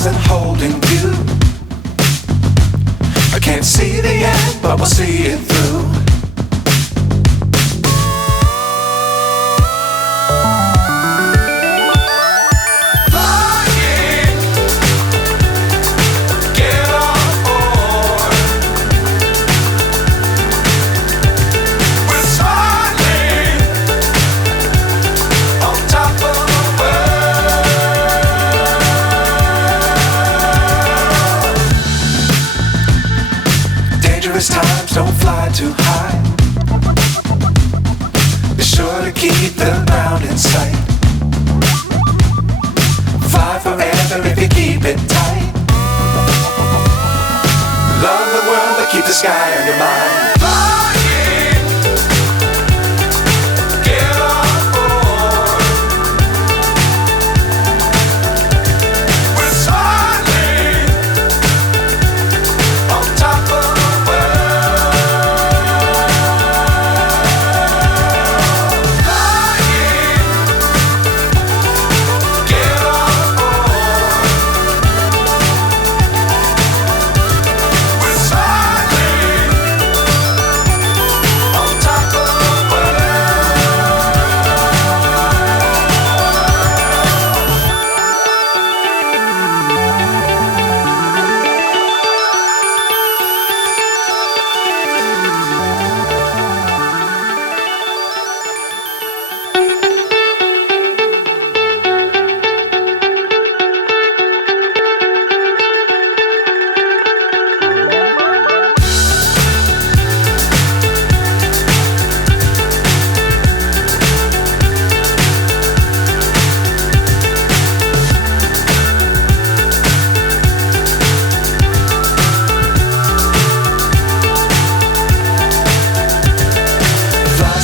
stars and holding you. I can't see the end, but we'll see it through. Times don't fly too high. Be sure to keep the ground in sight. Fly forever if you keep it tight. Love the world but keep the sky on your mind.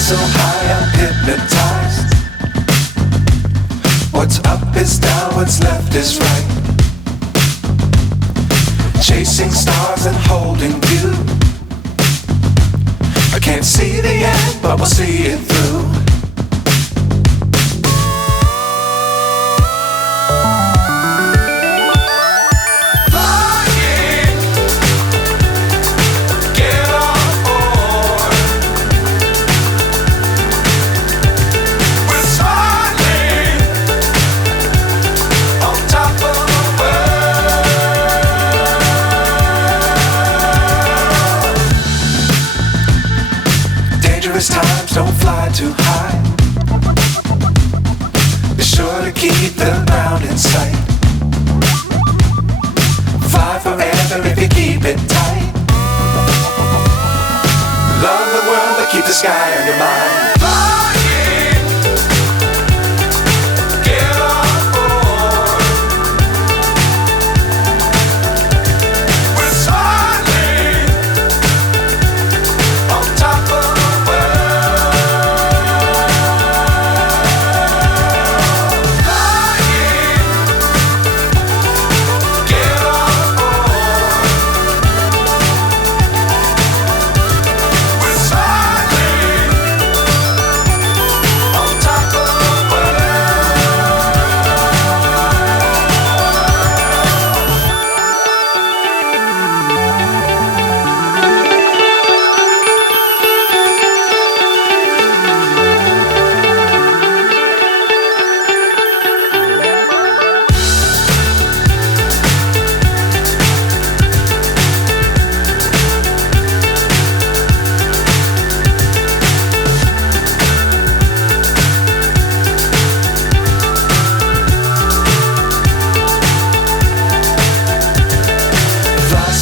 So high I'm hypnotized. What's up is down, what's left is right. Chasing stars and holding you. I can't see the end, but we'll see it through. Times don't fly too high. Be sure to keep the ground in sight. Fly forever if you keep it tight. Love the world but keep the sky on your mind.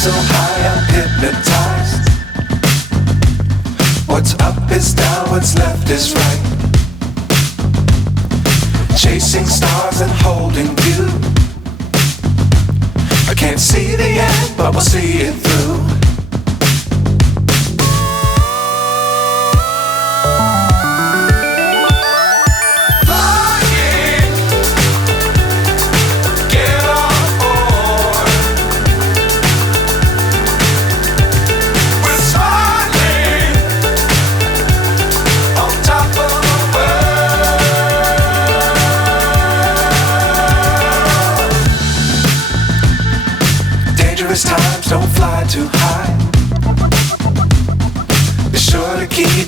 So high I'm hypnotized. What's up is down, what's left is right. Chasing stars and holding you. I can't see the end, but we'll see it through.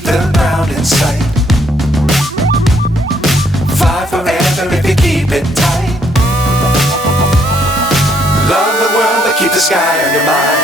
the ground in sight. Fly forever if you keep it tight. Love the world but keep the sky on your mind.